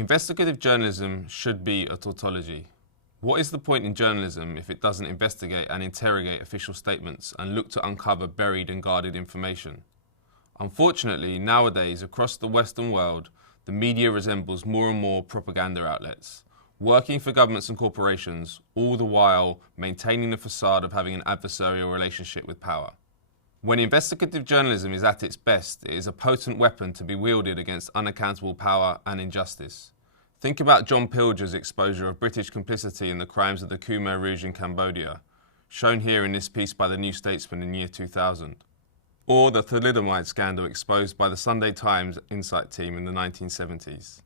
Investigative journalism should be a tautology. What is the point in journalism if it doesn't investigate and interrogate official statements and look to uncover buried and guarded information? Unfortunately, nowadays, across the Western world, the media resembles more and more propaganda outlets, working for governments and corporations, all the while maintaining the facade of having an adversarial relationship with power. When investigative journalism is at its best, it is a potent weapon to be wielded against unaccountable power and injustice. Think about John Pilger's exposure of British complicity in the crimes of the Khmer Rouge in Cambodia, shown here in this piece by the New Statesman in year 2000. Or the thalidomide scandal exposed by the Sunday Times Insight team in the 1970s.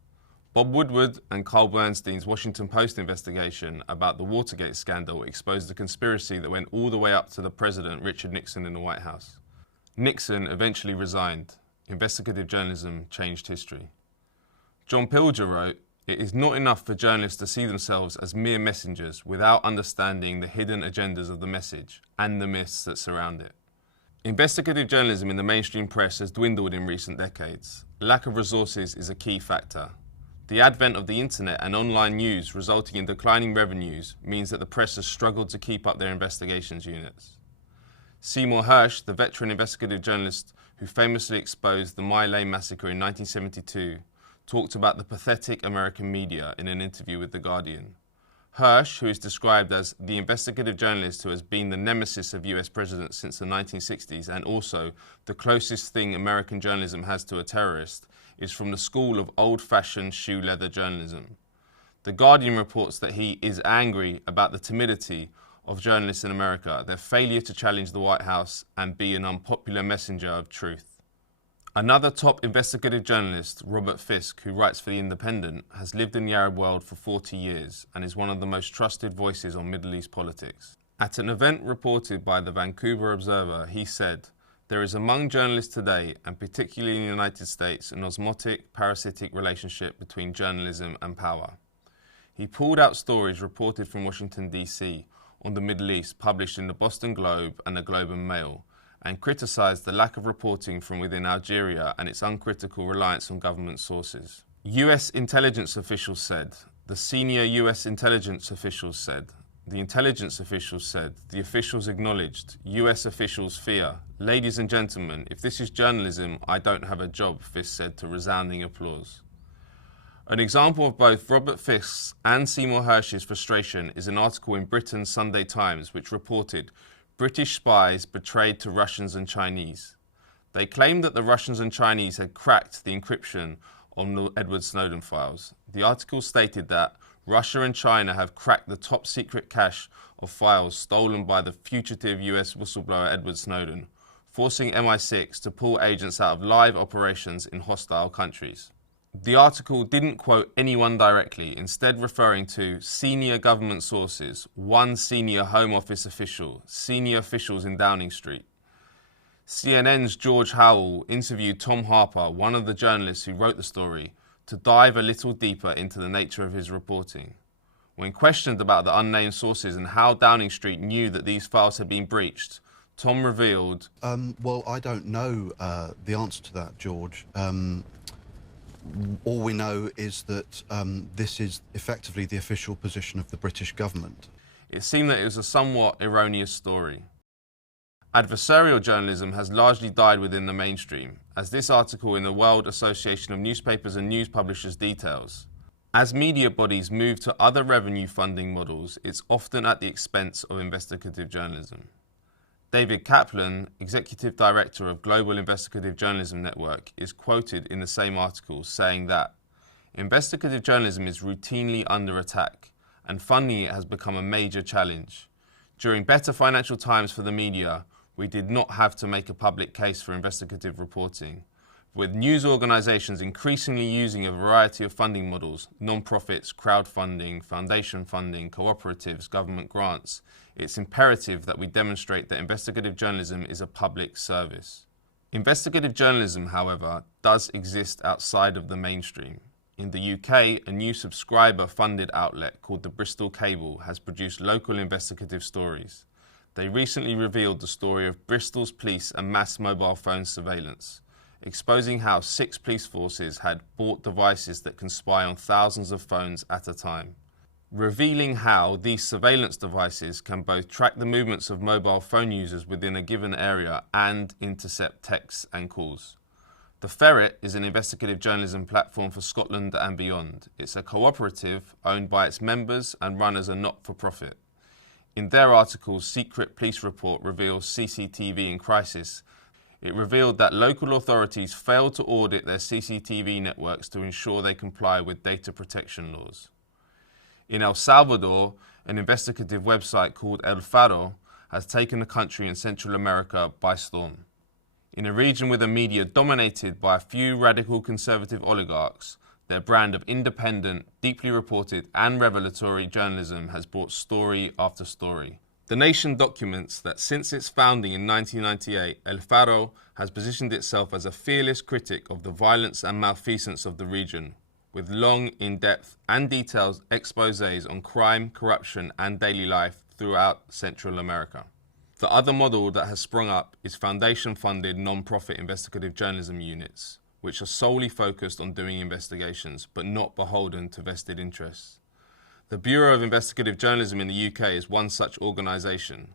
Bob Woodward and Carl Bernstein's Washington Post investigation about the Watergate scandal exposed a conspiracy that went all the way up to the president, Richard Nixon, in the White House. Nixon eventually resigned. Investigative journalism changed history. John Pilger wrote, "It is not enough for journalists to see themselves as mere messengers without understanding the hidden agendas of the message and the myths that surround it." Investigative journalism in the mainstream press has dwindled in recent decades. Lack of resources is a key factor. The advent of the internet and online news resulting in declining revenues means that the press has struggled to keep up their investigations units. Seymour Hersh, the veteran investigative journalist who famously exposed the My Lai massacre in 1972, talked about the pathetic American media in an interview with The Guardian. Hersh, who is described as the investigative journalist who has been the nemesis of US presidents since the 1960s and also the closest thing American journalism has to a terrorist, is from the school of old-fashioned shoe leather journalism. The Guardian reports that he is angry about the timidity of journalists in America, their failure to challenge the White House and be an unpopular messenger of truth. Another top investigative journalist, Robert Fisk, who writes for The Independent, has lived in the Arab world for 40 years and is one of the most trusted voices on Middle East politics. At an event reported by the Vancouver Observer, he said, "There is among journalists today, and particularly in the United States, an osmotic, parasitic relationship between journalism and power." He pulled out stories reported from Washington, D.C. on the Middle East published in the Boston Globe and the Globe and Mail, and criticised the lack of reporting from within Algeria and its uncritical reliance on government sources. US intelligence officials said, the senior US intelligence officials said, the intelligence officials said, the officials acknowledged, US officials fear. Ladies and gentlemen, if this is journalism, I don't have a job, Fisk said to resounding applause. An example of both Robert Fisk's and Seymour Hersh's frustration is an article in Britain's Sunday Times which reported British spies betrayed to Russians and Chinese. They claimed that the Russians and Chinese had cracked the encryption on the Edward Snowden files. The article stated that Russia and China have cracked the top secret cache of files stolen by the fugitive US whistleblower Edward Snowden, forcing MI6 to pull agents out of live operations in hostile countries. The article didn't quote anyone directly, instead referring to senior government sources, one senior Home Office official, senior officials in Downing Street. CNN's George Howell interviewed Tom Harper, one of the journalists who wrote the story, to dive a little deeper into the nature of his reporting. When questioned about the unnamed sources and how Downing Street knew that these files had been breached, Tom revealed, Well, I don't know the answer to that, George. All we know is that this is effectively the official position of the British government. It seemed that it was a somewhat erroneous story. Adversarial journalism has largely died within the mainstream, as this article in the World Association of Newspapers and News Publishers details. As media bodies move to other revenue funding models, it's often at the expense of investigative journalism. David Kaplan, Executive Director of Global Investigative Journalism Network, is quoted in the same article saying that investigative journalism is routinely under attack, and funding it has become a major challenge. During better financial times for the media, we did not have to make a public case for investigative reporting. With news organizations increasingly using a variety of funding models, non-profits, crowdfunding, foundation funding, cooperatives, government grants, it's imperative that we demonstrate that investigative journalism is a public service. Investigative journalism, however, does exist outside of the mainstream. In the UK, a new subscriber-funded outlet called the Bristol Cable has produced local investigative stories. They recently revealed the story of Bristol's police and mass mobile phone surveillance. exposing how 6 police forces had bought devices that can spy on thousands of phones at a time, revealing how these surveillance devices can both track the movements of mobile phone users within a given area and intercept texts and calls. The Ferret is an investigative journalism platform for Scotland and beyond. It's a cooperative owned by its members and run as a not-for-profit. In their article, Secret Police Report Reveals CCTV in Crisis, it revealed that local authorities failed to audit their CCTV networks to ensure they comply with data protection laws. In El Salvador, an investigative website called El Faro has taken the country in Central America by storm. In a region with a media dominated by a few radical conservative oligarchs, their brand of independent, deeply reported and revelatory journalism has brought story after story. The nation documents that since its founding in 1998, El Faro has positioned itself as a fearless critic of the violence and malfeasance of the region, with long, in-depth and detailed exposés on crime, corruption and daily life throughout Central America. The other model that has sprung up is foundation-funded non-profit investigative journalism units, which are solely focused on doing investigations, but not beholden to vested interests. The Bureau of Investigative Journalism in the UK is one such organisation.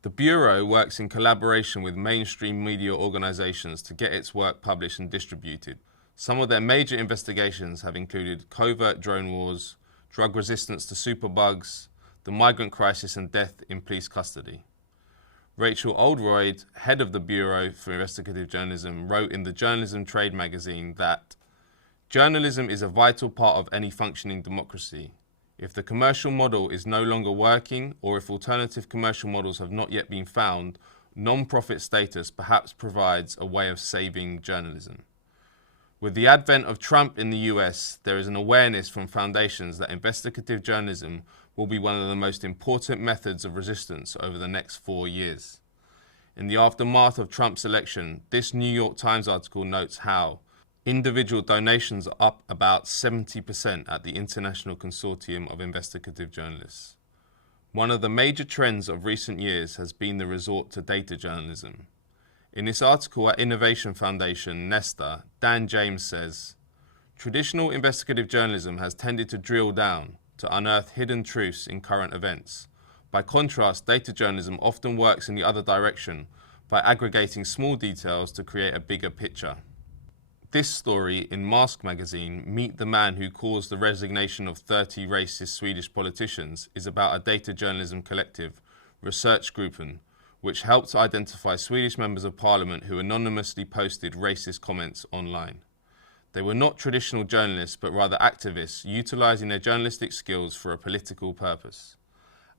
The Bureau works in collaboration with mainstream media organisations to get its work published and distributed. Some of their major investigations have included covert drone wars, drug resistance to superbugs, the migrant crisis and death in police custody. Rachel Oldroyd, head of the Bureau for Investigative Journalism, wrote in the Journalism Trade magazine that journalism is a vital part of any functioning democracy. If the commercial model is no longer working, or if alternative commercial models have not yet been found, non-profit status perhaps provides a way of saving journalism. With the advent of Trump in the US, there is an awareness from foundations that investigative journalism will be one of the most important methods of resistance over the next 4 years. In the aftermath of Trump's election, this New York Times article notes how individual donations are up about 70% at the International Consortium of Investigative Journalists. One of the major trends of recent years has been the resort to data journalism. In this article at Innovation Foundation, Nesta, Dan James says, traditional investigative journalism has tended to drill down, to unearth hidden truths in current events. By contrast, data journalism often works in the other direction by aggregating small details to create a bigger picture. This story in Mask magazine, Meet the Man Who Caused the Resignation of 30 Racist Swedish Politicians, is about a data journalism collective, Researchgruppen, which helped to identify Swedish members of parliament who anonymously posted racist comments online. They were not traditional journalists, but rather activists, utilising their journalistic skills for a political purpose.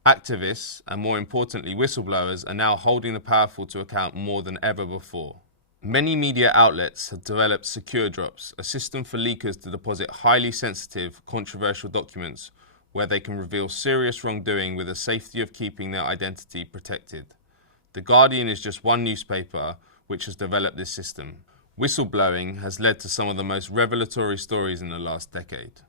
Activists, and more importantly whistleblowers, are now holding the powerful to account more than ever before. Many media outlets have developed Secure Drops, a system for leakers to deposit highly sensitive, controversial documents where they can reveal serious wrongdoing with the safety of keeping their identity protected. The Guardian is just one newspaper which has developed this system. Whistleblowing has led to some of the most revelatory stories in the last decade.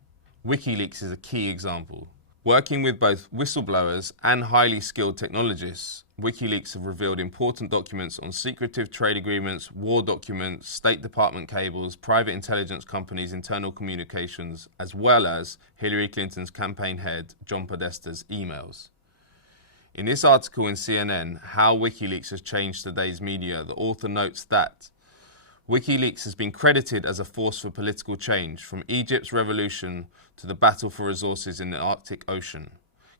WikiLeaks is a key example. Working with both whistleblowers and highly skilled technologists, WikiLeaks have revealed important documents on secretive trade agreements, war documents, State Department cables, private intelligence companies' internal communications, as well as Hillary Clinton's campaign head, John Podesta's emails. In this article in CNN, How WikiLeaks Has Changed Today's Media, the author notes that WikiLeaks has been credited as a force for political change, from Egypt's revolution to the battle for resources in the Arctic Ocean.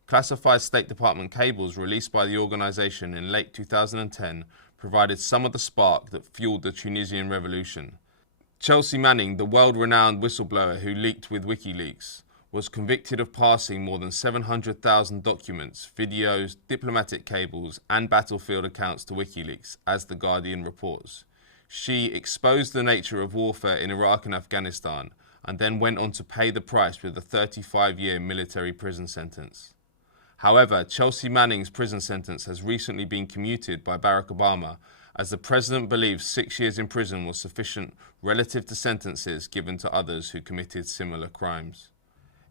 Classified State Department cables released by the organization in late 2010 provided some of the spark that fueled the Tunisian revolution. Chelsea Manning, the world-renowned whistleblower who leaked with WikiLeaks, was convicted of passing more than 700,000 documents, videos, diplomatic cables, and battlefield accounts to WikiLeaks, as The Guardian reports. She exposed the nature of warfare in Iraq and Afghanistan, and then went on to pay the price with a 35-year military prison sentence. However, Chelsea Manning's prison sentence has recently been commuted by Barack Obama, as the president believes 6 years in prison was sufficient relative to sentences given to others who committed similar crimes.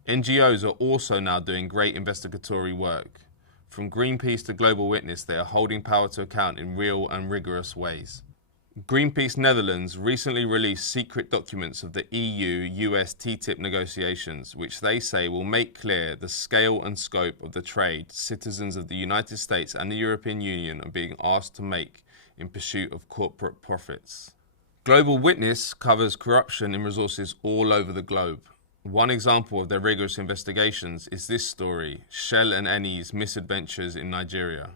NGOs are also now doing great investigatory work. From Greenpeace to Global Witness, they are holding power to account in real and rigorous ways. Greenpeace Netherlands recently released secret documents of the EU-US TTIP negotiations, which they say will make clear the scale and scope of the trade citizens of the United States and the European Union are being asked to make in pursuit of corporate profits. Global Witness covers corruption in resources all over the globe. One example of their rigorous investigations is this story, Shell and Eni's misadventures in Nigeria.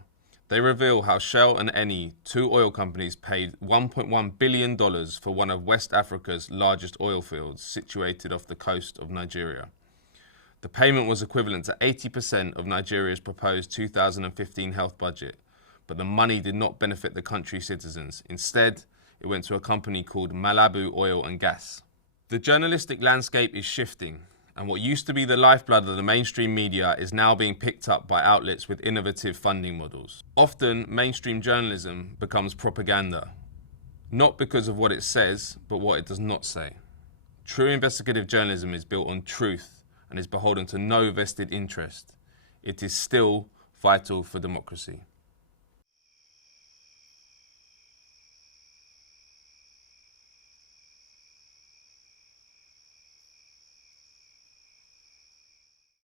They reveal how Shell and Eni, two oil companies, paid $1.1 billion for one of West Africa's largest oil fields situated off the coast of Nigeria. The payment was equivalent to 80% of Nigeria's proposed 2015 health budget, but the money did not benefit the country's citizens. Instead, it went to a company called Malabu Oil and Gas. The journalistic landscape is shifting, and what used to be the lifeblood of the mainstream media is now being picked up by outlets with innovative funding models. Often, mainstream journalism becomes propaganda, not because of what it says, but what it does not say. True investigative journalism is built on truth and is beholden to no vested interest. It is still vital for democracy.